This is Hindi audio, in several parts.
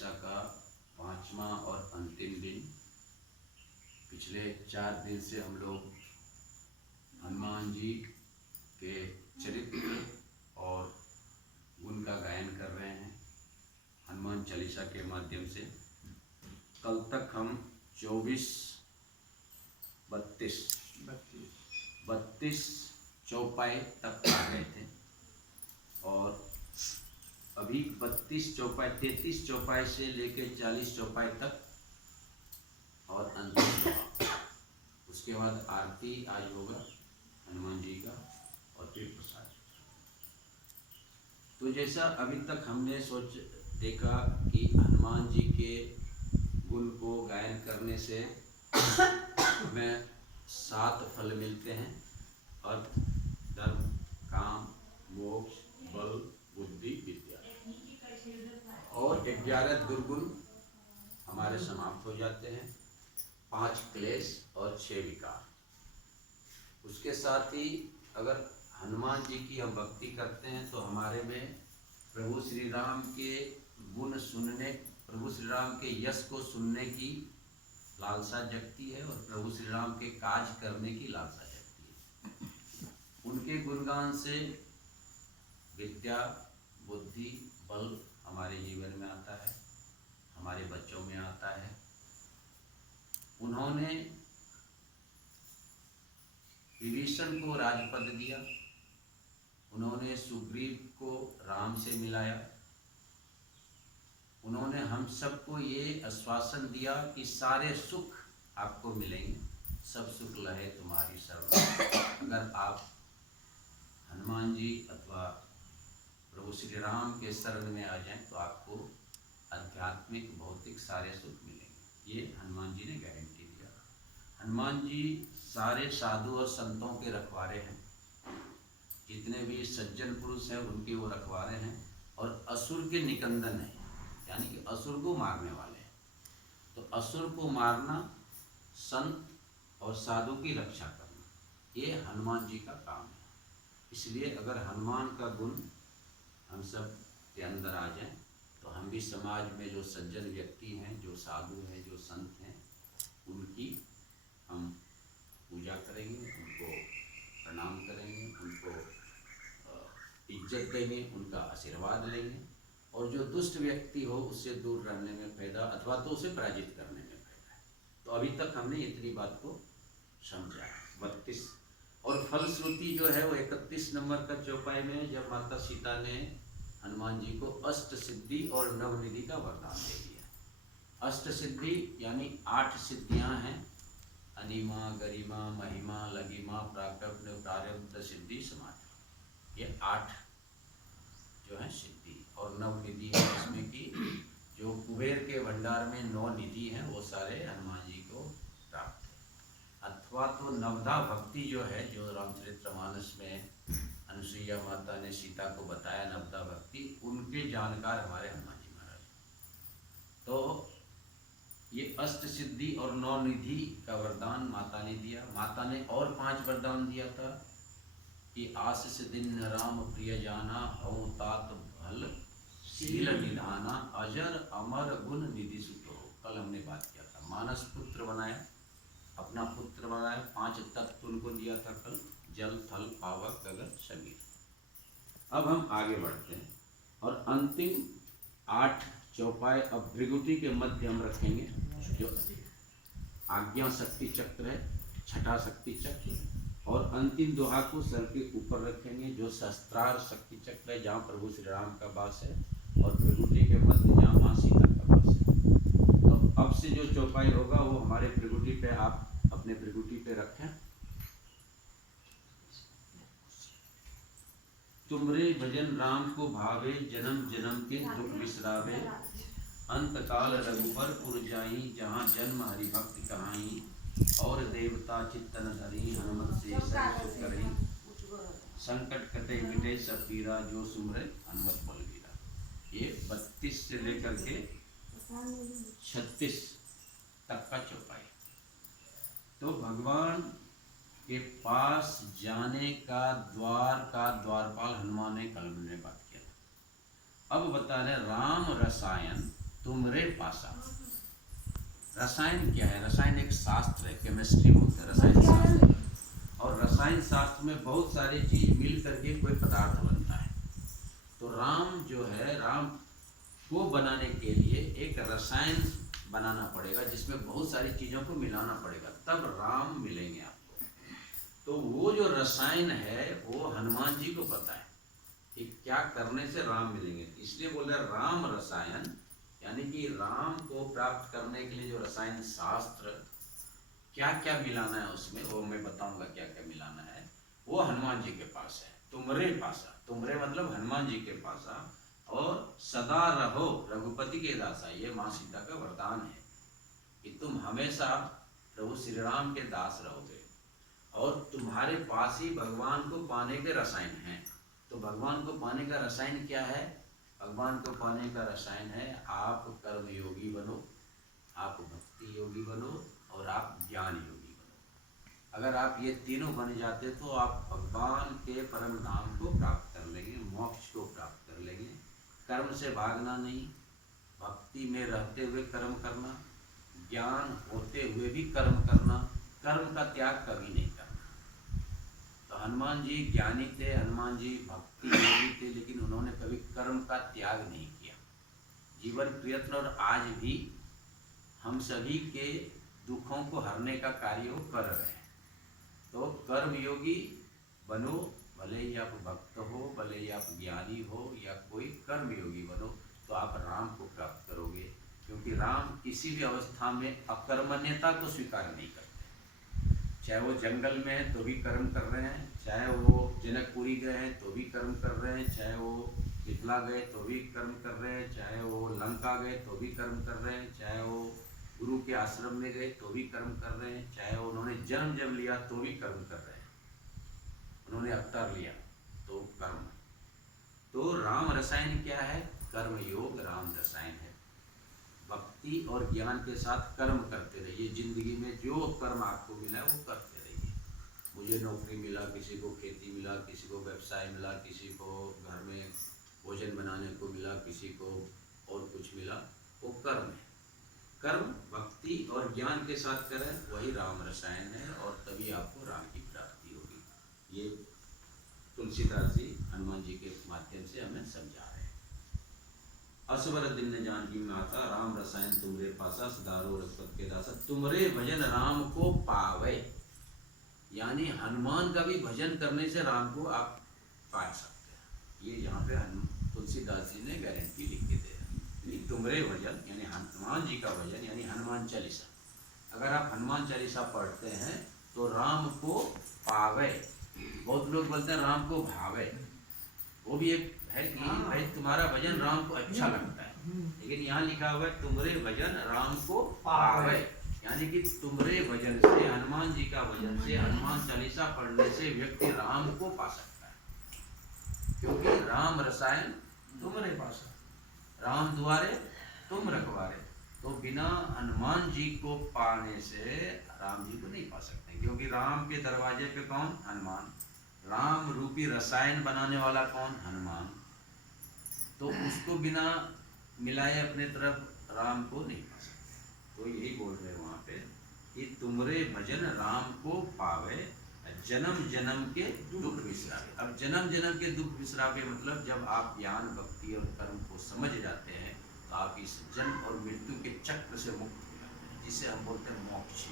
चालीसा का 5वां और अंतिम दिन। पिछले 4 दिन से हम लोग हनुमान जी के चरित्र और गुण का गायन कर रहे हैं हनुमान चालीसा के माध्यम से। कल तक हम 32 चौपाई तक आ गए थे और अभी 33 चौपाई से लेकर 40 चौपाई तक और अंतिम। उसके बाद आरती आज होगा हनुमान जी का और फिर प्रसाद। तो जैसा अभी तक हमने देखा कि हनुमान जी के गुण को गायन करने से हमें 7 फल मिलते हैं: अर्थ, धर्म, काम, मोक्ष, बल, बुद्धि, विद्या। और 11 दुर्गुण हमारे समाप्त हो जाते हैं, 5 क्लेश और 6 विकार। उसके साथ ही अगर हनुमान जी की हम भक्ति करते हैं तो हमारे में प्रभु श्री राम के गुण सुनने, प्रभु श्री राम के यश को सुनने की लालसा जगती है और प्रभु श्री राम के काज करने की लालसा जगती है। उनके गुणगान से विद्या, बुद्धि, बल हमारे जीवन में आता है, हमारे बच्चों में आता है। उन्होंने विभीषण को राजपद दिया, उन्होंने सुग्रीव को राम से मिलाया, उन्होंने हम सबको ये आश्वासन दिया कि सारे सुख आपको मिलेंगे, सब सुख लहे तुम्हारी शरण। अगर आप हनुमान जी अथवा प्रभु श्री राम के शरण में आ जाएं तो आपको आध्यात्मिक भौतिक सारे सुख मिलेंगे। ये हनुमान जी ने गारंटी दिया। हनुमान जी सारे साधु और संतों के रखवारे हैं, जितने भी सज्जन पुरुष हैं उनके वो रखवारे हैं और असुर के निकंदन हैं, यानी कि असुर को मारने वाले हैं। तो असुर को मारना, संत और साधु की रक्षा करना, ये हनुमान जी का काम है। इसलिए अगर हनुमान का गुण हम सब के अंदर आ जाए तो हम भी समाज में जो सज्जन व्यक्ति हैं, जो साधु हैं, जो संत हैं, उनकी हम पूजा करेंगे, उनको प्रणाम करेंगे, उनको इज्जत देंगे, उनका आशीर्वाद लेंगे और जो दुष्ट व्यक्ति हो उससे दूर रहने में फायदा अथवा तो उसे पराजित करने में फायदा है। तो अभी तक हमने इतनी बात को समझा। 32 और फलश्रुति जो है वो 31 नंबर का चौपाई में जब माता सीता ने हनुमान जी को अष्ट सिद्धि और नवनिधि का वरदान दे दिया। अष्ट सिद्धि यानी 8 सिद्धियां हैं: अनिमा, गरिमा, महिमा, लगिमा, प्राकट्य, प्रारब्ध, सिद्धि, समाधि। ये 8 जो है सिद्धि। और नवनिधि है इसमें कि जो कुबेर के भंडार में 9 निधि हैं वो सारे हनुमान जी को प्राप्त है। अथवा तो नवधा भक्ति जो है, जो रामचरितमानस में अनुसुईया माता ने सीता को बताया, नवधा भक्ति, उनके जानकार हमारे हनुमान जी महाराज। तो ये अष्ट सिद्धि और 9 निधि का वरदान माता ने दिया। माता ने और 5 वरदान दिया था कि आशीष दिन राम प्रिय जाना, हऊँ तात भल शील निधाना, अजर अमर गुण निधि सुतो। कल हमने बात किया था, मानस पुत्र बनाया, अपना पुत्र बनाया, 5 तत्व उनको दिया था कल: जल, थल, पावक, गगन, समीर। अब हम आगे बढ़ते हैं और अंतिम 8 चौपाई अब भृगुटी के मध्य हम रखेंगे, जो आज्ञा शक्ति चक्र है, छठा शक्ति चक्र, और अंतिम दोहा को सर के ऊपर रखेंगे, जो शस्त्रार शक्ति चक्र है, जहाँ प्रभु श्री राम का वास है, और भृगुटी के मध्य जहाँ माँ सीता का वास है। तो अब से जो चौपाई होगा वो हमारे भृगुटी पे, आप अपने भृगुटी पे रखें। तुमरे भजन राम को भावे, जन्म जन्म के दुख बिसरावे, अंत काल रघुबर पुर जाई, जहाँ जन्म हरि भक्त कहाई, और देवता चित्तन धरी, हनुमत से सर्व सुख करई, संकट कटे मिटे सब पीरा, जो सुमरे हनुमत बलबीरा। ये 32 से लेकर के 36 तक का चौपाई। तो भगवान के पास जाने का द्वारपाल हनुमान ने कल में बात किया था। अब बता रहे राम रसायन तुमरे पासा। रसायन क्या है? रसायन एक शास्त्र है, केमिस्ट्री बोलते हैं रसायन शास्त्र। और रसायन शास्त्र में बहुत सारी चीज मिल करके कोई पदार्थ बनता है। तो राम जो है, राम को बनाने के लिए एक रसायन बनाना पड़ेगा, जिसमें बहुत सारी चीज़ों को मिलाना पड़ेगा, तब राम मिलेंगे आपको। तो वो जो रसायन है वो हनुमान जी को पता है कि क्या करने से राम मिलेंगे, इसलिए बोल रहे राम रसायन, यानी कि राम को प्राप्त करने के लिए जो रसायन शास्त्र क्या क्या मिलाना है उसमें, वो मैं बताऊंगा क्या क्या मिलाना है, वो हनुमान जी के पास है। तुमरे पासा, तुमरे मतलब हनुमान जी के पासा। और सदा रहो रघुपति के दासा, ये माँ सीता का वरदान है कि तुम हमेशा प्रभु श्री राम के दास रहोगे और तुम्हारे पास ही भगवान को पाने के रसायन हैं। तो भगवान को पाने का रसायन क्या है? भगवान को पाने का रसायन है आप कर्म योगी बनो, आप भक्ति योगी बनो और आप ज्ञान योगी बनो। अगर आप ये तीनों बन जाते तो आप भगवान के परम धाम को प्राप्त कर लेंगे, मोक्ष को प्राप्त कर लेंगे। कर्म से भागना नहीं, भक्ति में रहते हुए कर्म करना, ज्ञान होते हुए भी कर्म करना, कर्म का त्याग कभी नहीं करना। तो हनुमान जी ज्ञानी थे, हनुमान जी भक्ति योगी थे, लेकिन उन्होंने कभी कर्म का त्याग नहीं किया। जीवन प्रयत्न और आज भी हम सभी के दुखों को हरने का कार्य वो कर रहे हैं। तो कर्म योगी बनो, भले ही आप भक्त हो, भले ही आप ज्ञानी हो या कोई कर्म योगी बनो, तो आप राम को प्राप्त करोगे। क्योंकि राम किसी भी अवस्था में अकर्मण्यता को स्वीकार नहीं करते। चाहे वो जंगल में है तो भी कर्म कर रहे हैं, चाहे वो जनकपुरी गए हैं तो भी कर्म कर रहे हैं, चाहे वो मिथिला गए तो भी कर्म कर रहे हैं, चाहे वो लंका गए तो भी कर्म कर रहे हैं, चाहे वो गुरु के आश्रम में गए तो भी कर्म कर रहे हैं, चाहे उन्होंने जन्म जब लिया तो भी कर्म कर रहे हैं, उन्होंने अवतार लिया तो कर्म। तो राम रसायन क्या है? कर्म योग राम रसायन है। भक्ति और ज्ञान के साथ कर्म करते रहिए। जिंदगी में जो कर्म आपको मिला है वो करते रहिए। मुझे नौकरी मिला, किसी को खेती मिला, किसी को व्यवसाय मिला, किसी को घर में भोजन बनाने को मिला, किसी को और कुछ मिला, वो कर्म है। कर्म भक्ति और ज्ञान के साथ करें, वही राम रसायन है और तभी आपको राम की प्राप्ति होगी। ये तुलसीदास जी हनुमान जी के माध्यम से हमें समझा रहे हैं। असवर दिन जानकी माता, राम रसायन तुमरे पासा, सदारो रघुपति के दासा, तुमरे भजन राम को पावे। यानी हनुमान का भी भजन करने से राम को आप पा सकते हैं। ये यहाँ पे तुलसीदास जी ने गारंटी लिख के दे रही। तुमरे भजन यानी हनुमान जी का भजन, यानी हनुमान चालीसा। अगर आप हनुमान चालीसा पढ़ते हैं तो राम को पावे। बहुत लोग बोलते हैं राम को भावे, वो भी एक है कि भाई तुम्हारा भजन राम को अच्छा लगता है, लेकिन यहाँ लिखा हुआ है तुमरे भजन राम को पावे, यानी कि तुमरे भजन से, हनुमान जी का भजन से, हनुमान चालीसा पढ़ने से व्यक्ति राम को पा सकता है। क्योंकि राम रसायन तुमरे पास, राम द्वारे तुम रखवारे। तो बिना हनुमान जी को पाने से राम जी को नहीं पा सकते, क्योंकि राम के दरवाजे पे कौन? हनुमान। राम रूपी रसायन बनाने वाला कौन? हनुमान। तो उसको बिना मिलाए अपने तरफ राम को नहीं पा सकते। तो यही बोल रहे हैं वहाँ पे कि तुमरे भजन राम को पावे, जन्म जन्म के दुख विसरावे। अब जन्म जन्म के दुख विसरावे मतलब जब आप ज्ञान भक्ति और कर्म को समझ जाते हैं तो आप इस जन्म और मृत्यु के चक्र से मुक्त हो जाते हैं, जिसे हम बोलते हैं मोक्ष।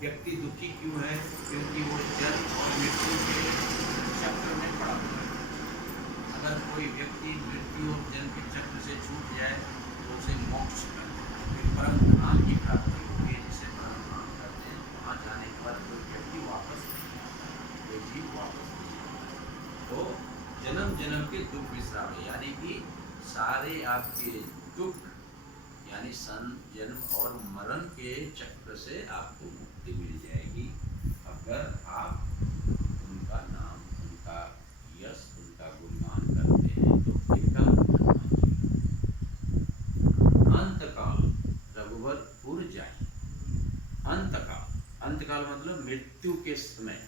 व्यक्ति दुखी क्यों है? क्योंकि वो जन्म और मृत्यु के चक्र में पड़ा हुआ है। अगर कोई व्यक्ति मृत्यु और जन्म के चक्र से छूट जाए तो उसे मोक्ष कर परम धाम की प्राप्ति होगी। जिसे परम धाम करते हैं, वहाँ जाने पर कोई व्यक्ति वापस नहीं आता, कोई जीव वापस नहीं आता। तो जन्म जन्म के दुख विसरावे, यानी कि सारे आपके दुख यानी जन्म और मरण के चक्र से आपको मुक्ति मिल जाएगी अगर आप उनका नाम, उनका यश, उनका गुणगान करते हैं। तो एकदम अंतकाल रघुवरपुर जाए। अंतकाल मतलब मृत्यु के समय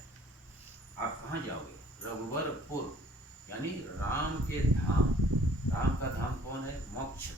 आप कहाँ जाओगे? रघुवरपुर, यानी राम के धाम। राम का धाम कौन है? मोक्ष धाम।